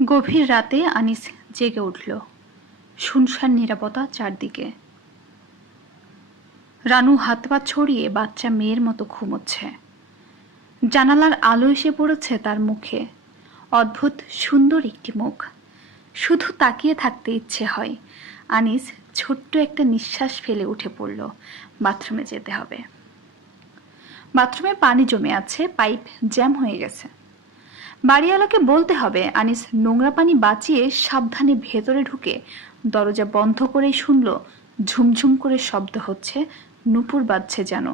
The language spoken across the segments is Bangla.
গভীর রাতে আনিস জেগে উঠল। শুনশান নীরবতা চারদিকে। রানু হাত পা ছড়িয়ে বাচ্চা মেয়ের মতো ঘুমোচ্ছে। জানালার আলো এসে পড়েছে তার মুখে। অদ্ভুত সুন্দর একটি মুখ। শুধু তাকিয়ে থাকতে ইচ্ছে হয়। আনিস ছোট্ট একটা নিঃশ্বাস ফেলে উঠে পড়ল। বাথরুমে যেতে হবে। বাথরুমে পানি জমে আছে, পাইপ জ্যাম হয়ে গেছে। বাড়িওয়ালাকে বলতে হবে। আনিস নোংরা পানি বাঁচিয়ে সাবধানে ভেতরে ঢুকে দরজা বন্ধ করেই শুনল ঝুমঝুম করে শব্দ হচ্ছে, নুপুর বাজছে যেন।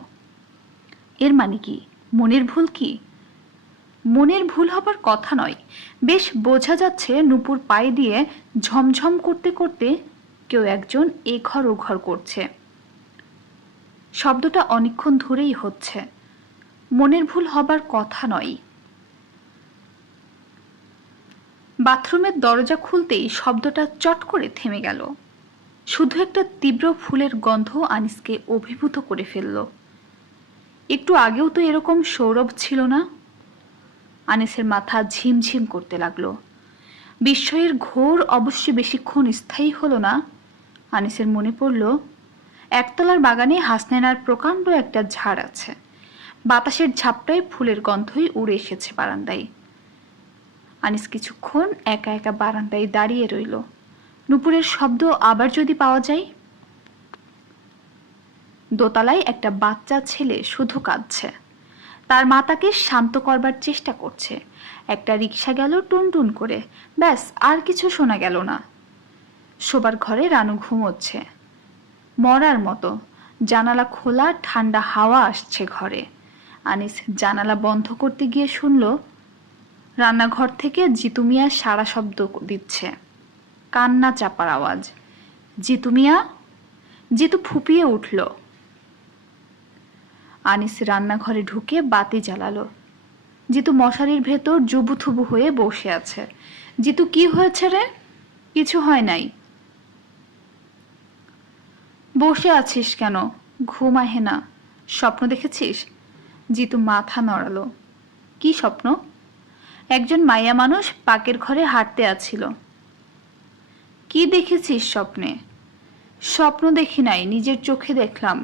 এর মানে কি? মনের ভুল কি? মনের ভুল হবার কথা নয়। বেশ বোঝা যাচ্ছে নুপুর পায়ে দিয়ে ঝমঝম করতে করতে কেউ একজন এ ঘর ও ঘর করছে। শব্দটা অনেকক্ষণ ধরেই হচ্ছে। মনের ভুল হবার কথা নয়। বাথরুমের দরজা খুলতেই শব্দটা চট করে থেমে গেল। শুধু একটা তীব্র ফুলের গন্ধ আনিসকে অভিভূত করে ফেলল। একটু আগেও তো এরকম সৌরভ ছিল না। আনিসের মাথা ঝিমঝিম করতে লাগলো। বিস্ময়ের ঘোর অবশ্য বেশিক্ষণ স্থায়ী হলো না। আনিসের মনে পড়ল একতলার বাগানে হাসনাইনার প্রকাণ্ড একটা ঝাড় আছে। বাতাসের ঝাপটায় ফুলের গন্ধই উড়ে এসেছে বারান্দায়। আনিস কিছুক্ষণ একা একা বারান্দায় দাঁড়িয়ে রইল। নুপুরের শব্দ আবার যদি পাওয়া যায়। দোতলায় একটা বাচ্চা ছেলে শুধু কাঁদছে। তার মা তাকে শান্ত করবার চেষ্টা করছে। একটা রিকশা গেল টুনটুন করে, ব্যাস আর কিছু শোনা গেল না। শোবার ঘরে রানু ঘুমোচ্ছে মরার মতো। জানালা খোলা, ঠান্ডা হাওয়া আসছে ঘরে। আনিস জানালা বন্ধ করতে গিয়ে শুনল রান্নাঘর থেকে জিতু মিয়া সারা শব্দ দিচ্ছে। কান্না চাপার আওয়াজ। জিতু মিয়া! জিতু ফুপিয়ে উঠল। আনিস রান্নাঘরে ঢুকে বাতি জ্বালালো। জিতু মশারির ভেতর জুবুথুবু হয়ে বসে আছে। জিতু, কি হয়েছে রে? কিছু হয় নাই। বসে আছিস কেন? ঘুম আহে না? স্বপ্ন দেখেছিস? জিতু মাথা নড়ালো। কি স্বপ্ন? একজন মাইয়া মানুষ পাকের ঘরে হাঁটতে আছিল। কি দেখেছিস স্বপ্নে? স্বপ্ন দেখি নাই, নিজের চোখে দেখলাম।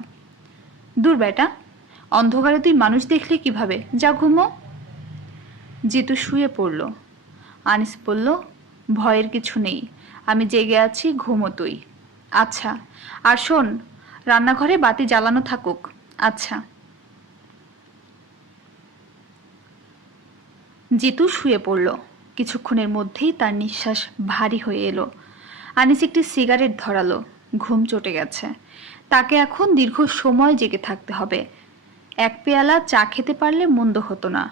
দূর বেটা, অন্ধকারে তুই মানুষ দেখলি কিভাবে? যা ঘুমো। জিতু শুয়ে পড়ল। আনিস বলল, ভয়ের কিছু নেই, আমি জেগে আছি, ঘুমো তুই। আচ্ছা, আর শোন, রান্নাঘরে বাতি জ্বালানো থাকুক। আচ্ছা। জিতু শুয়ে পড়ল। কিছুক্ষণের মধ্যেই তার নিঃশ্বাস ভারী হয়ে এলো। আনিস একটি সিগারেট ধরালো। ঘুম চটে গেছে। তাকে এখন দীর্ঘ সময় জেগে থাকতে হবে। এক পেয়ালা চা খেতে পারলে মন্দ হতো না।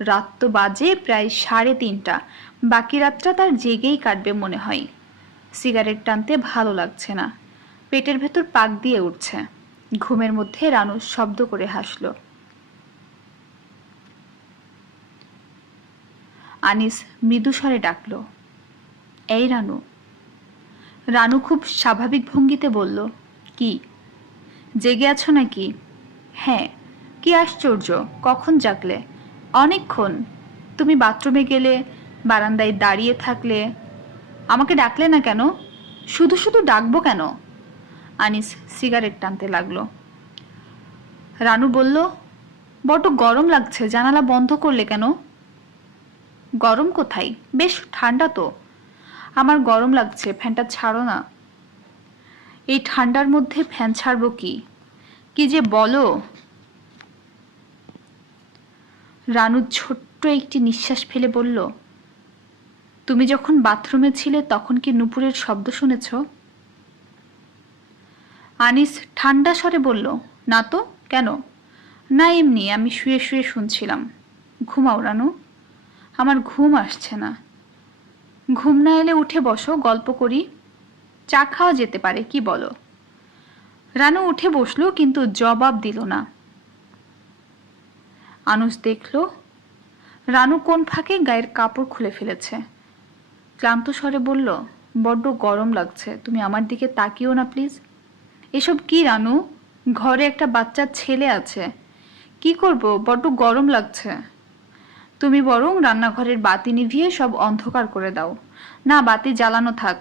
রাত তো বাজে প্রায় 3:30। বাকি রাতটা তার জেগেই কাটবে মনে হয়। সিগারেট টানতে ভালো লাগছে না। পেটের ভেতর পাক দিয়ে উঠছে। ঘুমের মধ্যে রানু শব্দ করে হাসল। আনিস মৃদু স্বরে ডাকল, এই রানু। রানু খুব স্বাভাবিক ভঙ্গিতে বলল, কি? জেগে আছো নাকি? হ্যাঁ। কি আশ্চর্য, কখন জাগলে? অনেকক্ষণ। তুমি বাথরুমে গেলে, বারান্দায় দাঁড়িয়ে থাকলে, আমাকে ডাকলে না কেন? শুধু শুধু ডাকবো কেন? আনিস সিগারেট টানতে লাগলো। রানু বলল, বড্ড গরম লাগছে, জানালা বন্ধ করলে কেন? গরম কোথায়? বেশ ঠান্ডা তো। আমার গরম লাগছে, ফ্যানটা ছাড়ো না। এই ঠান্ডার মধ্যে ফ্যান ছাড়বো কি? কি যে বলো। রানু ছোট্ট একটি নিঃশ্বাস ফেলে বলল, তুমি যখন বাথরুমে ছিলে তখন কি নুপুরের শব্দ শুনেছ? আনিস ঠান্ডা স্বরে বলল, না তো, কেন? না, এমনি, আমি শুয়ে শুয়ে শুনছিলাম। ঘুমাও রানু। আমার ঘুম আসছে না। ঘুম না এলে উঠে বসো, গল্প করি। চা খাওয়া যেতে পারে, কি বলো? রানু উঠে বসলো, কিন্তু জবাব দিল না। আনুস দেখল রানু কোন ফাঁকে গায়ের কাপড় খুলে ফেলেছে। ক্লান্ত স্বরে বলল, বড্ড গরম লাগছে, তুমি আমার দিকে তাকিও না প্লিজ। এসব কি রানু? ঘরে একটা বাচ্চা ছেলে আছে। কি করব, বড্ড গরম লাগছে। তুমি বরং রান্নাঘরের বাতি নিভিয়ে সব অন্ধকার করে দাও। না, বাতি জ্বালানো থাক।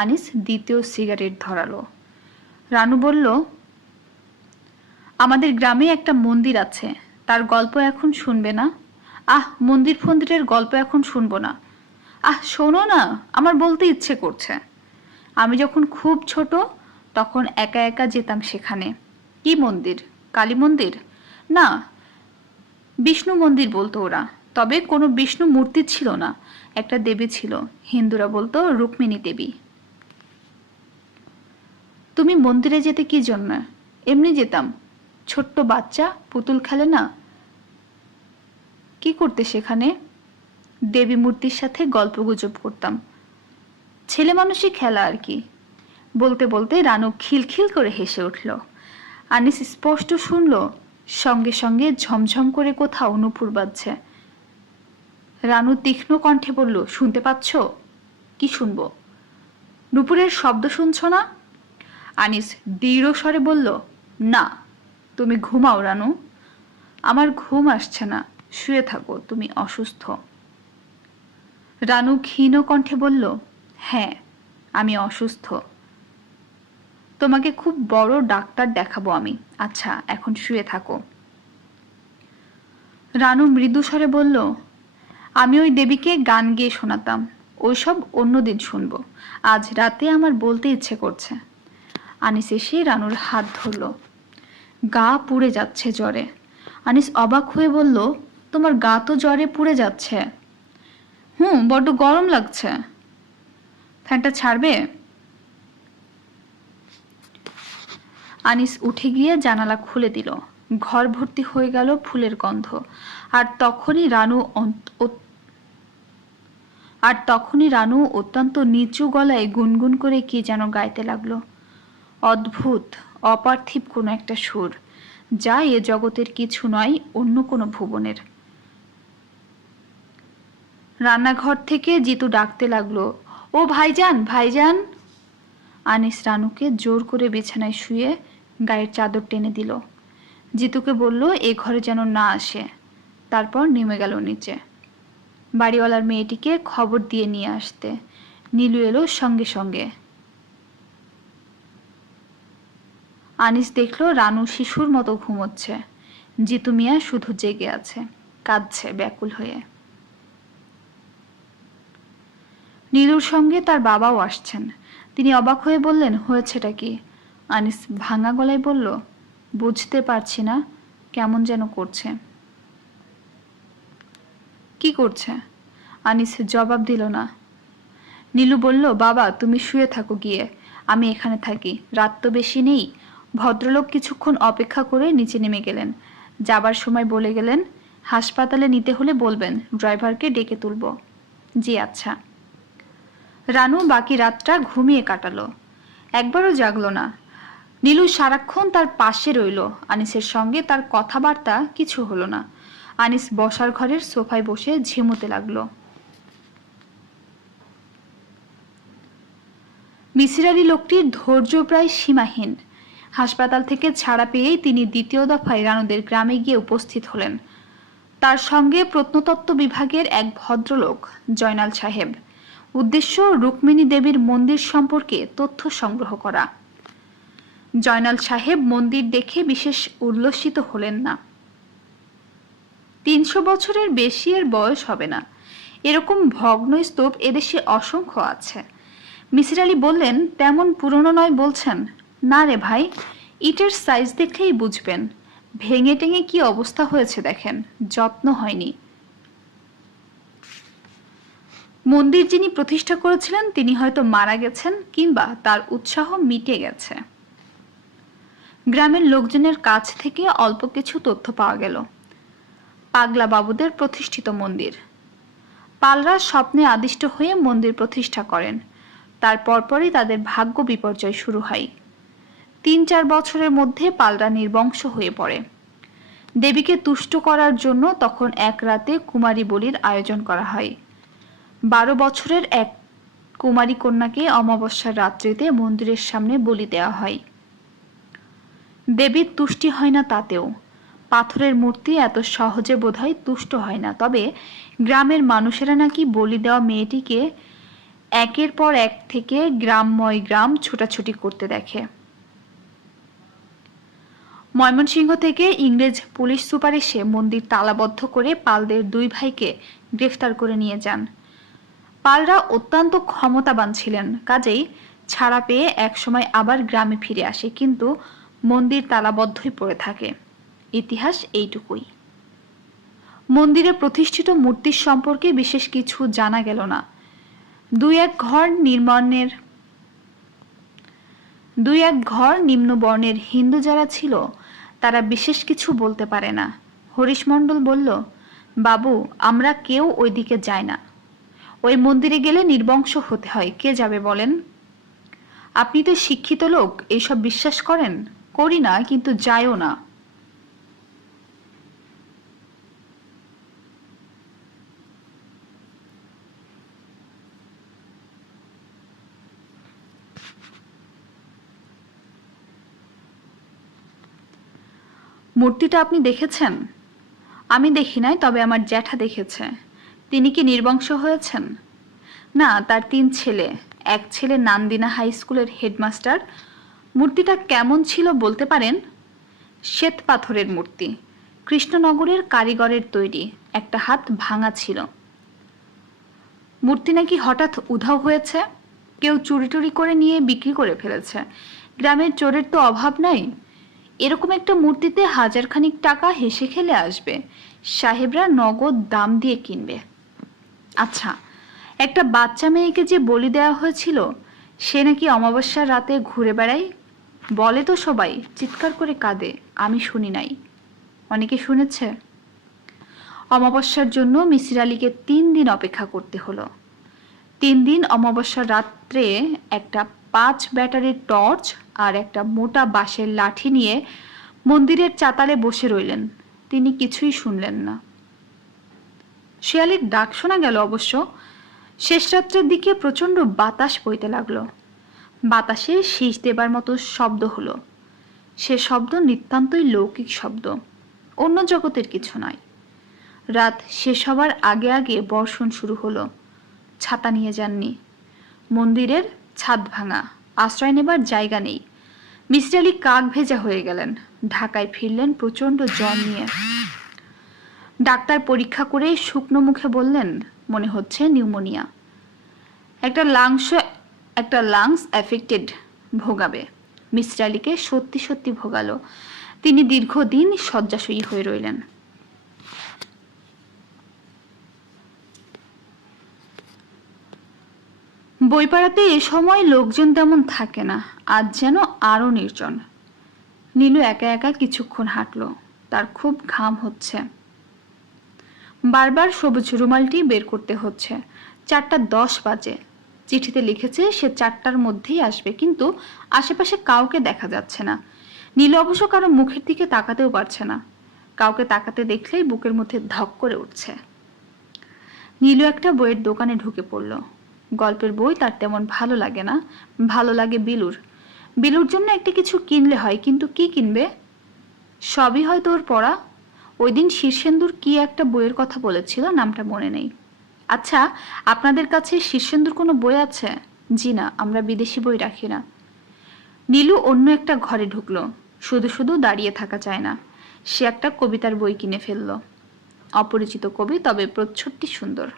আনিস দ্বিতীয় সিগারেট ধরালো। রানু বলল, আমাদের গ্রামে একটা মন্দির আছে, তার গল্প এখন শুনবে না? মন্দির ফন্দিরের গল্প এখন শুনবো না। শোনো না, আমার বলতে ইচ্ছে করছে। আমি যখন খুব ছোট তখন একা একা যেতাম সেখানে। কি মন্দির? কালী মন্দির? না, বিষ্ণু মন্দির বলতো ওরা। তবে কোনো বিষ্ণু মূর্তি ছিল না, একটা দেবী ছিল, হিন্দুরা বলতো রুক্মিণী দেবী। তুমি মন্দিরে যেতে কি জন্য? এমনি যেতাম। ছোট্ট বাচ্চা পুতুল খেলে না? কি করতে সেখানে? দেবী মূর্তির সাথে গল্পগুজব করতাম। ছেলে মানুষই খেলা আর কি। বলতে বলতে রানু খিলখিল করে হেসে উঠল। আনিস স্পষ্ট শুনল সঙ্গে সঙ্গে ঝমঝম করে কোথাও নুপুর বাজছে। রানু তীক্ষ্ণ কণ্ঠে বলল, শুনতে পাচ্ছ? কি শুনবো? নুপুরের শব্দ শুনছ না? আনিস দৃঢ় স্বরে বলল, না। তুমি ঘুমাও রানু। আমার ঘুম আসছে না, শুয়ে থাকো, তুমি অসুস্থ। রানু ক্ষীণ কণ্ঠে বলল, হ্যাঁ, আমি অসুস্থ। তোমাকে খুব বড় ডাক্তার দেখাবো আমি। আচ্ছা, এখন শুয়ে থাকো। রানু মৃদু স্বরে বলল, আমি ওই দেবীকে গান গেয়ে শোনাতাম। ওইসব অন্যদিন শুনবো, আজ রাতে আমার বলতে ইচ্ছে করছে। আনিস এসে রানুর হাত ধরল। গা পুড়ে যাচ্ছে জ্বরে। আনিস অবাক হয়ে বলল, তোমার গা তো জ্বরে পুড়ে যাচ্ছে। বড্ড গরম লাগছে। ফ্যানটা ছাড়বে? আনিস উঠে গিয়ে জানালা খুলে দিল। ঘর ভর্তি হয়ে গেল ফুলের গন্ধ। আর তখনই রানু অত্যন্ত নিচু গলায় গুনগুন করে কি যেন গাইতে লাগলো। অদ্ভুত, অপার্থিব কোনো একটা সুর, যা এ জগতের কিছু নয়, অন্য কোনো ভুবনের। রান্নাঘর থেকে জিতু ডাকতে লাগলো, ও ভাইজান, ভাইজান। আনিস রানুকে জোর করে বিছানায় শুয়ে গায়ের চাদর টেনে দিল। জিতুকে বলল এ ঘরে যেন না আসে। তারপর নেমে গেল নিচে। বাড়িওয়ালার মেয়েটিকে খবর দিয়ে নিয়ে আসতে। নীলু এলো সঙ্গে সঙ্গে। আনিস দেখল রানু শিশুর মতো ঘুমোচ্ছে। জিতু মিয়া শুধু জেগে আছে, কাঁদছে ব্যাকুল হয়ে। নীলুর সঙ্গে তার বাবাও আসছেন। তিনি অবাক হয়ে বললেন, হয়েছেটা কি? আনিস ভাঙা গলায় বলল, বুঝতে পারছি না, কেমন যেন করছে। কি করছে? আনিস জবাব দিল না। নীলু বলল, বাবা তুমি শুয়ে থাকো গিয়ে, আমি এখানে থাকি, রাত তো বেশি নেই। ভদ্রলোক কিছুক্ষণ অপেক্ষা করে নিচে নেমে গেলেন। যাবার সময় বলে গেলেন, হাসপাতালে নিতে হলে বলবেন, ড্রাইভারকে ডেকে তুলব। জি আচ্ছা। রানু বাকি রাতটা ঘুমিয়ে কাটালো, একবারও জাগলো না। নীলু সারাক্ষণ তার পাশে রইল। আনিসের সঙ্গে তার কথাবার্তা কিছু হলো না। আনিস বসার ঘরের সোফায় বসে ঝিমোতে লাগলো। মিসির আলী লোকটির ধৈর্য প্রায় সীমাহীন। হাসপাতাল থেকে ছাড়া পেয়েই তিনি দ্বিতীয় দফায় রানুদের গ্রামে গিয়ে উপস্থিত হলেন। তার সঙ্গে প্রত্নতত্ত্ব বিভাগের এক ভদ্রলোক, জয়নাল সাহেব। উদ্দেশ্য রুক্মিণী দেবীর মন্দির সম্পর্কে তথ্য সংগ্রহ করা। জয়নাল সাহেব মন্দির দেখে বিশেষ উল্লসিত হলেন না। ৩০০ বছরের বেশি এর বয়স হবে না। এরকম ভগ্ন স্তূপ এদেশে অসংখ্য আছে। মিসির আলী বললেন, তেমন পুরনো নয় বলছেন? না রে ভাই, ইটের সাইজ দেখলেই বুঝবেন। ভেঙে টেঙে কি অবস্থা হয়েছে দেখেন, যত্ন হয়নি। মন্দির যিনি প্রতিষ্ঠা করেছিলেন তিনি হয়তো মারা গেছেন, কিংবা তার উৎসাহ মিটে গেছে। গ্রামের লোকজনের কাছ থেকে অল্প কিছু তথ্য পাওয়া গেল। পাগলা বাবুদের প্রতিষ্ঠিত মন্দির। পালরা স্বপ্নে আদিষ্ট হয়ে মন্দির প্রতিষ্ঠা করেন। তার পরপরই তাদের ভাগ্য বিপর্যয় শুরু হয়। ৩-৪ বছরের মধ্যে পালরা নির্বংশ হয়ে পড়ে। দেবীকে তুষ্ট করার জন্য তখন এক রাতে কুমারী বলির আয়োজন করা হয়। ১২ বছরের এক কুমারী কন্যাকে অমাবস্যার রাত্রিতে মন্দিরের সামনে বলি দেওয়া হয়। দেবীর তুষ্টি হয় না তাতেও। পাথরের মূর্তি এত সহজে বোধহয় তুষ্ট হয় না। তবে গ্রামের মানুষেরা নাকি বলি দেওয়া মেয়েটিকে একের পর এক থেকে গ্রামময় গ্রাম ছোটাছুটি করতে দেখে। ময়মনসিংহ থেকে ইংরেজ পুলিশ সুপার এসে মন্দির তালাবদ্ধ করে পালদের দুই ভাইকে গ্রেফতার করে নিয়ে যান। পালরা অত্যন্ত ক্ষমতাবান ছিলেন, কাজেই ছাড়া পেয়ে একসময় আবার গ্রামে ফিরে আসে, কিন্তু মন্দির তালাবদ্ধই পড়ে থাকে। ইতিহাস এইটুকুই। মন্দিরে প্রতিষ্ঠিত মূর্তির সম্পর্কে বিশেষ কিছু জানা গেল না। দুই এক ঘর নিম্নবর্ণের হিন্দু যারা ছিল তারা বিশেষ কিছু বলতে পারে না। হরিশ মণ্ডল বলল, বাবু, আমরা কেউ ওইদিকে যায় না। ওই মন্দিরে গেলে নির্বংশ হতে হয়। কে যাবে বলেন? আপনি তো শিক্ষিত লোক, এইসব বিশ্বাস করেন? করি না, কিন্তু যাইও না। মূর্তিটা আপনি দেখেছেন? আমি দেখি নাই, তবে আমার জ্যাঠা দেখেছে। তিনি কি নির্বংশ হয়েছেন? না, তার 3 ছেলে। এক ছেলে নান্দিনা হাই স্কুলের হেডমাস্টার। মূর্তিটা কেমন ছিল বলতে পারেন? শ্বেত পাথরের মূর্তি, কৃষ্ণনগরের কারিগরের তৈরি, একটা হাত ভাঙা ছিল। মূর্তি নাকি হঠাৎ উধাও হয়েছে, কেউ চুরি টুরি করে নিয়ে বিক্রি করে ফেলেছে। গ্রামের চোরের তো অভাব নাই। এরকম একটা মূর্তিতে 1000 খানিক টাকা হেসে খেলে আসবে। সাহেবরা নগদ দাম দিয়ে কিনবে। আচ্ছা, একটা বাচ্চা মেয়েকে যে বলি দেওয়া হয়েছিল, সে নাকি অমাবস্যার রাতে ঘুরে বেড়ায়। বলে তো সবাই, চিৎকার করে কাঁদে। আমি শুনি নাই, অনেকে শুনেছে। অমাবস্যার জন্য মিসির আলীকে 3 দিন অপেক্ষা করতে হলো। 3 দিন অমাবস্যার রাত্রে একটা 5 ব্যাটারির টর্চ আর একটা মোটা বাঁশের লাঠি নিয়ে মন্দিরের চাতালে বসে রইলেন। তিনি কিছুই শুনলেন না। শিয়ালির ডাক শোনা গেল অবশ্য। শেষ রাত্রের দিকে প্রচণ্ড বাতাস বইতে লাগলো। বাতাসে শীষ দেবার মতো শব্দ হলো। সে শব্দ নিতান্তই লৌকিক শব্দ, অন্য জগতের কিছু নয়। রাত শেষ হবার আগে আগে বর্ষণ শুরু হলো। ছাতা নিয়ে যাননি। মন্দিরের ছাদ ভাঙা, আশ্রয় নেবার জায়গা নেই। মিসির আলী কাক ভেজা হয়ে গেলেন। ঢাকায় ফিরলেন প্রচণ্ড জ্বর নিয়ে। ডাক্তার পরীক্ষা করে শুকনো মুখে বললেন, মনে হচ্ছে নিউমোনিয়া। একটা লাংস অ্যাফেক্টেড ভোগাবে। মিসির আলীকে সত্যি সত্যি ভোগালো। তিনি দীর্ঘদিন শয্যাশয়ী হয়ে রইলেন। বইপাড়াতে এ সময় লোকজন তেমন থাকে না। আজ যেন আরো নির্জন। নীলু একা একা কিছুক্ষণ হাঁটলো। তার খুব ঘাম হচ্ছে। বারবার সবুজ রুমালটি বের করতে হচ্ছে। 4:10 বাজে। চিঠিতে লিখেছে সে 4টার মধ্যেই আসবে, কিন্তু আশেপাশে কাউকে দেখা যাচ্ছে না। নীলু অবশ্য কারো মুখের দিকে তাকাতেও পারছে না। কাউকে তাকাতে দেখলেই বুকের মধ্যে ধক করে উঠছে। নীলু একটা বইয়ের দোকানে ঢুকে পড়ল। গল্পের বই তার তেমন ভালো লাগে না। ভালো লাগে বিলুর। বিলুর জন্য একটা কিছু কিনলে হয়, কিন্তু কি কিনবে? সবই হয়তো ওর পড়া। ওই দিন শীর্ষেন্দুর কি একটা বইয়ের কথা বলেছিল, নামটা মনে নেই। আচ্ছা, আপনাদের কাছে শীর্ষেন্দুর কোনো বই আছে? জি না, আমরা বিদেশি বই রাখি না। নীলু অন্য একটা ঘরে ঢুকলো। শুধু শুধু দাঁড়িয়ে থাকা যায় না। সে একটা কবিতার বই কিনে ফেলল। অপরিচিত কবি, তবে প্রচ্ছদটি সুন্দর।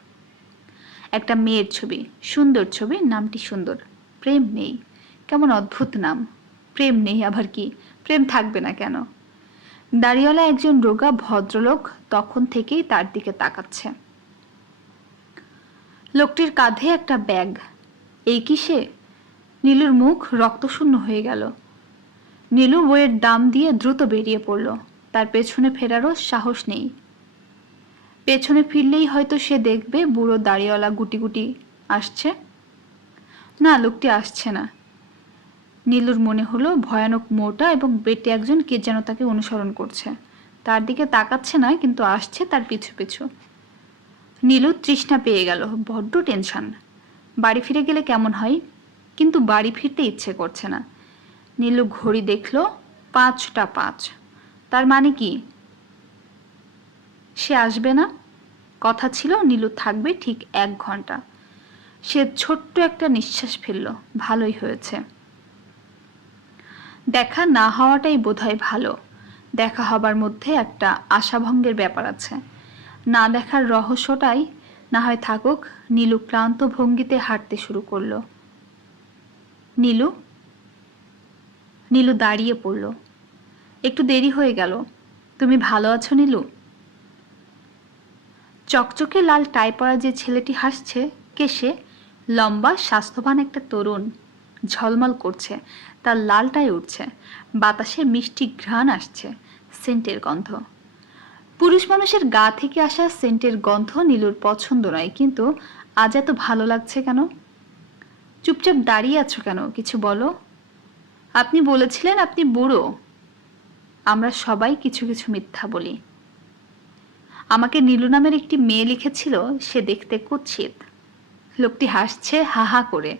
একটা মেয়ের ছবি, সুন্দর ছবি, নামটি সুন্দর। প্রেম নেই। কেমন অদ্ভুত নাম। প্রেম নেই আবার কি? প্রেম থাকবে না কেন? দাড়িওয়ালা একজন রোগা ভদ্রলোক তখন থেকেই তার দিকে তাকাচ্ছে। লোকটির কাঁধে একটা ব্যাগ। এই কি সে? নীলুর মুখ রক্তশূন্য হয়ে গেল। নীলু বইয়ের দাম দিয়ে দ্রুত বেরিয়ে পড়ল। তার পেছনে ফেরারও সাহস নেই। পেছনে ফিরলেই হয়তো সে দেখবে বুড়ো দাড়িওয়ালা গুটি গুটি আসছে। না, লোকটি আসছে না। নীলুর মনে হলো ভয়ানক মোটা এবং বেটে একজন কে যেন তাকে অনুসরণ করছে। তার দিকে তাকাচ্ছে না, কিন্তু আসছে তার পিছু পিছু। নীলু তৃষ্ণা পেয়ে গেল। বড্ড টেনশন। বাড়ি ফিরে গেলে কেমন হয়? কিন্তু বাড়ি ফিরতে ইচ্ছে করছে না। নীলু ঘড়ি দেখল, 5টা 5। তার মানে কি? সে আসবে না? কথা ছিল নীলু থাকবে ঠিক 1 ঘন্টা। সে ছোট্ট একটা নিঃশ্বাস ফেলল। ভালোই হয়েছে। দেখা না হওয়াটাই বোধহয় ভালো। দেখা হবার মধ্যে একটা আশাভঙ্গের ব্যাপার আছে। না দেখার রহস্যটাই না হয় থাকুক। নীলু ক্লান্ত ভঙ্গিতে হাঁটতে শুরু করলো। নীলু নীলু দাঁড়িয়ে পড়ল। একটু দেরি হয়ে গেল। তুমি ভালো আছো নীলু? চকচকে লাল টাই পরা যে ছেলেটি হাসছে, কে সে? লম্বা স্বাস্থ্যবান একটা তরুণ। ঝলমল করছে, তার লাল টাই উঠছে, বাতাসে মিষ্টি ঘ্রাণ আসছে, সেন্টের গন্ধ। পুরুষ মানুষের গা থেকে আসা সেন্টের গন্ধ নীলুর পছন্দ নয়, কিন্তু আজ এত ভালো লাগছে কেন? চুপচাপ দাঁড়িয়ে আছো কেন? কিছু বলো। আপনি বলেছিলেন আপনি বুড়ো। আমরা সবাই কিছু কিছু মিথ্যা বলি। আমাকে নীলু নামের একটি মেয়ে লিখেছিল, সে দেখতে কুৎসিত। লোকটি হাসছে হা হা করে।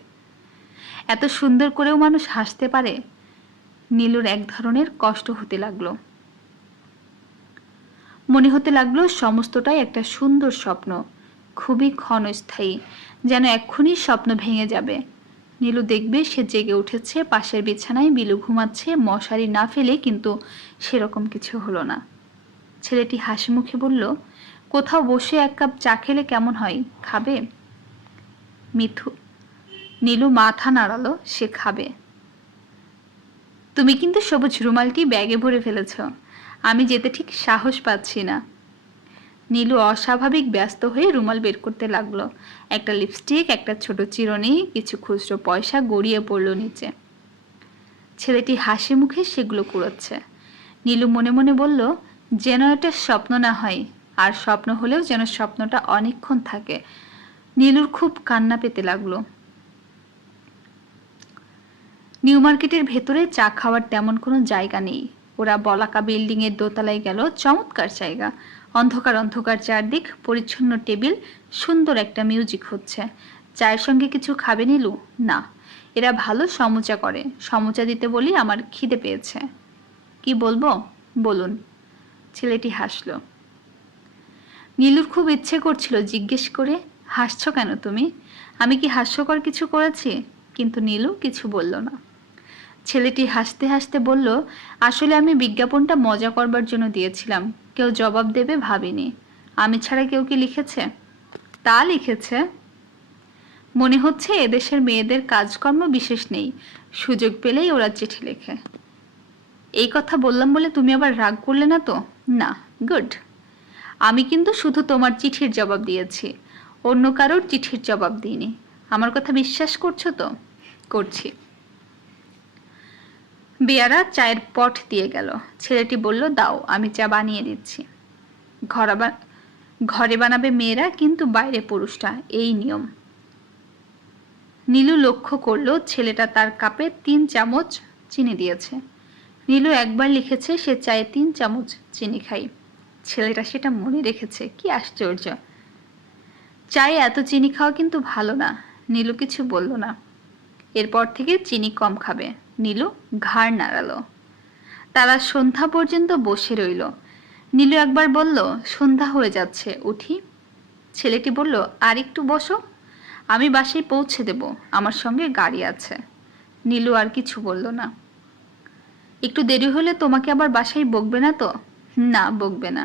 এত সুন্দর করেও মানুষ হাসতে পারে? নীলুর এক ধরনের কষ্ট হতে লাগলো। মনে হতে লাগলো সমস্তটাই একটা সুন্দর স্বপ্ন, খুবই ক্ষণস্থায়ী, যেন এক্ষুনি স্বপ্ন ভেঙে যাবে। নীলু দেখবে সে জেগে উঠেছে, পাশের বিছানায় বিলু ঘুমাচ্ছে মশারি না ফেলে, কিন্তু সেরকম কিছু হলো না। ছেলেটি হাসি মুখে বলল, কোথাও বসে 1 কাপ চা খেলে কেমন হয়, খাবে? মিথু নীলু মাথা নাড়ালো, সে খাবে। তুমি কিন্তু সবুজ রুমালটি ব্যাগে ভরে ফেলেছ। আমি যেতে ঠিক সাহস পাচ্ছি না। নীলু অস্বাভাবিক ব্যস্ত হয়ে রুমাল বের করতে লাগলো। একটা লিপস্টিক, একটা ছোট চিরুনি, কিছু খুচরো পয়সা গড়িয়ে পড়ল নিচে। ছেলেটি হাসি মুখে সেগুলো কুড়োচ্ছে। নীলু মনে মনে বলল, যেন এটা স্বপ্ন না হয়, আর স্বপ্ন হলেও যেন স্বপ্নটা অনেকক্ষণ থাকে। নীলুর খুব কান্না পেতে লাগলো। নিউ মার্কেটের ভেতরে চা খাওয়ার তেমন কোনো জায়গা নেই। ওরা বলাকা বিল্ডিং এর দোতলায় গেল। চমৎকার জায়গা, অন্ধকার অন্ধকার চারদিক, পরিচ্ছন্ন টেবিল, সুন্দর একটা মিউজিক হচ্ছে। চায়ের সঙ্গে কিছু খাবে নীলু? না, এরা ভালো সমুচা করে। সমুচা দিতে বলি, আমার খিদে পেয়েছে। কি বলবো? বলুন। ছেলেটি হাসলো। নীলুর খুব ইচ্ছে করছিল জিজ্ঞেস করে, হাসছো কেন তুমি? আমি কি হাস্যকর কিছু করেছি? কিন্তু নীলু কিছু বলল না। ছেলেটি হাসতে হাসতে বলল, আসলে আমি বিজ্ঞাপনটা মজা করবার জন্য দিয়েছিলাম। কেউ জবাব দেবে ভাবিনি। আমি ছাড়া কেউ কি লিখেছে? তা লিখেছে। মনে হচ্ছে এদেশের মেয়েদের কাজকর্ম বিশেষ নেই, সুযোগ পেলেই ওরা চিঠি লেখে। এই কথা বললাম বলে তুমি আবার রাগ করলে না তো? না, গুড। আমি কিন্তু শুধু তোমার চিঠির জবাব দিয়েছি, অন্য কারোর চিঠির জবাব দিইনি। আমার কথা বিশ্বাস করছো তো? করছি। বেয়ারা চায়ের পট দিয়ে গেল। ছেলেটি বলল, দাও, আমি চা বানিয়ে দিচ্ছি। ঘরে বানাবে মেয়েরা, কিন্তু বাইরে পুরুষরা, এই নিয়ম। নীলু লক্ষ্য করলো ছেলেটা তার কাপে 3 চামচ চিনি দিয়েছে। নীলু একবার লিখেছে সে চায়ে 3 চামচ চিনি খায়। ছেলেটা সেটা মনে রেখেছে, কি আশ্চর্য। চায়ে এত চিনি খাওয়া কিন্তু ভালো না। নীলু কিছু বলল না। এরপর থেকে চিনি কম খাবে। নীলু ঘাড় নাড়ালো। তারা সন্ধ্যা পর্যন্ত বসে রইল। নীলু একবার বলল, সন্ধ্যা হয়ে যাচ্ছে, উঠি। ছেলেটি বলল, আর একটু বসো, আমি বাসায় পৌঁছে দেব, আমার সঙ্গে গাড়ি আছে। নীলু আর কিছু বলল না। একটু দেরি হলে তোমাকে আবার বাসায় বকবে না তো? না, বকবে না।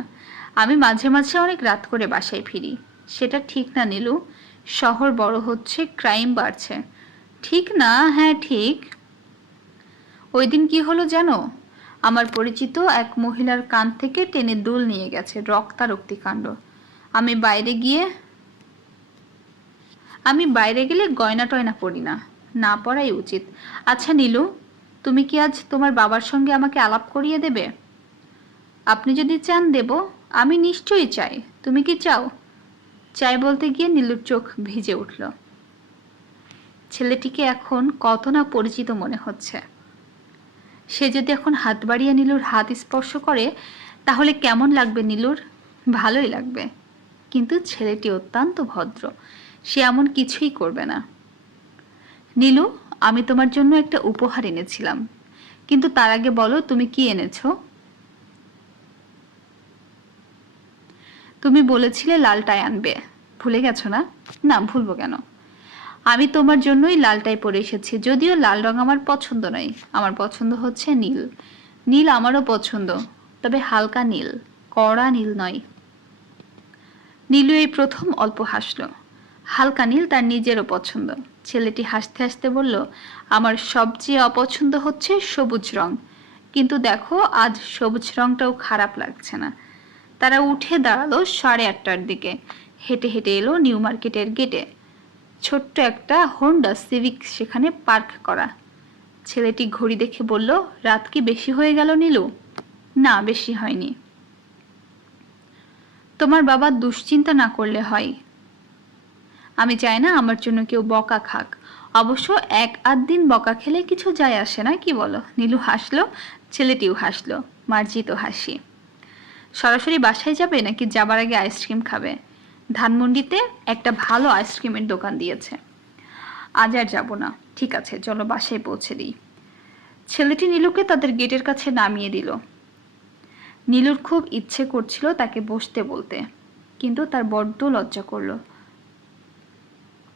আমি মাঝে মাঝে অনেক রাত করে বাসায় ফিরি। সেটা ঠিক না নীলু। শহর বড় হচ্ছে, ক্রাইম বাড়ছে। ঠিক না? হ্যাঁ ঠিক। ওই দিন কি হলো জানো? আমার পরিচিত এক মহিলার কান থেকে টেনে দুল নিয়ে গেছে, রক্তারক্তি কাণ্ড। আমি বাইরে গেলে গয়না টয়না পরি না, না পরাই উচিত। আচ্ছা নীলু, তুমি কি আজ তোমার বাবার সঙ্গে আমাকে আলাপ করিয়ে দেবে? আপনি যদি চান দেব। আমি নিশ্চয়ই চাই। তুমি কি চাও? চাই বলতে গিয়ে নীলুর চোখ ভিজে উঠল। ছেলেটিকে এখন কত না পরিচিত মনে হচ্ছে। সে যদি এখন হাত বাড়িয়ে নীলুর হাত স্পর্শ করে, তাহলে কেমন লাগবে নীলুর? ভালোই লাগবে। কিন্তু ছেলেটি অত্যন্ত ভদ্র, সে এমন কিছুই করবে না। নীলু, আমি তোমার জন্য একটা উপহার এনেছিলাম, কিন্তু তার আগে বলো তুমি কি এনেছো? তুমি বলেছিলে লালটাই আনবে, ভুলে গেছো না? না, ভুলবো কেন? আমি তোমার জন্যই লালটাই পরে এসেছি, যদিও লাল রং আমার পছন্দ নয়। আমার পছন্দ হচ্ছে নীল। নীল আমারও পছন্দ, তবে হালকা নীল, কড়া নীল নয়। নীলু এই প্রথম অল্প হাসলো। হালকা নীল তার নিজেরও পছন্দ। ছেলেটি হাসতে হাসতে বলল, আমার সবচেয়ে অপছন্দ হচ্ছে সবুজ রং, কিন্তু দেখো আজ সবুজ রংটাও খারাপ লাগছে না। তারা উঠে দাঁড়ালো 8:30টার দিকে। হেঁটে হেঁটে এলো নিউ মার্কেটের গেটে। ছোট্ট একটা হোন্ডা সিভিক সেখানে পার্ক করা। ছেলেটি ঘড়ি দেখে বলল, রাত কি বেশি হয়ে গেল নীলু? না, বেশি হয়নি। তোমার বাবা দুশ্চিন্তা না করলে হয়। আমি চাই না আমার জন্য কেউ বকা খাক। অবশ্য 1-8 দিন বকা খেলে কিছু যায় আসে না, কি বলো? নীলু হাসলো, ছেলেটিও হাসলো, মার্জিত হাসি। সরাসরি বাসায় যাবে নাকি যাবার আগে আইসক্রিম খাবে? ধানমন্ডিতে একটা ভালো আইসক্রিমের দোকান দিয়েছে। আজ আর যাবো না। ঠিক আছে, চলো বাসায় পৌঁছে দিই। ছেলেটি নীলুকে তাদের গেটের কাছে নামিয়ে দিল। নীলুর খুব ইচ্ছে করছিল তাকে বসতে বলতে, কিন্তু তার বড্ড লজ্জা করলো।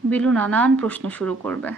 বিলু নানান প্রশ্ন শুরু করবে।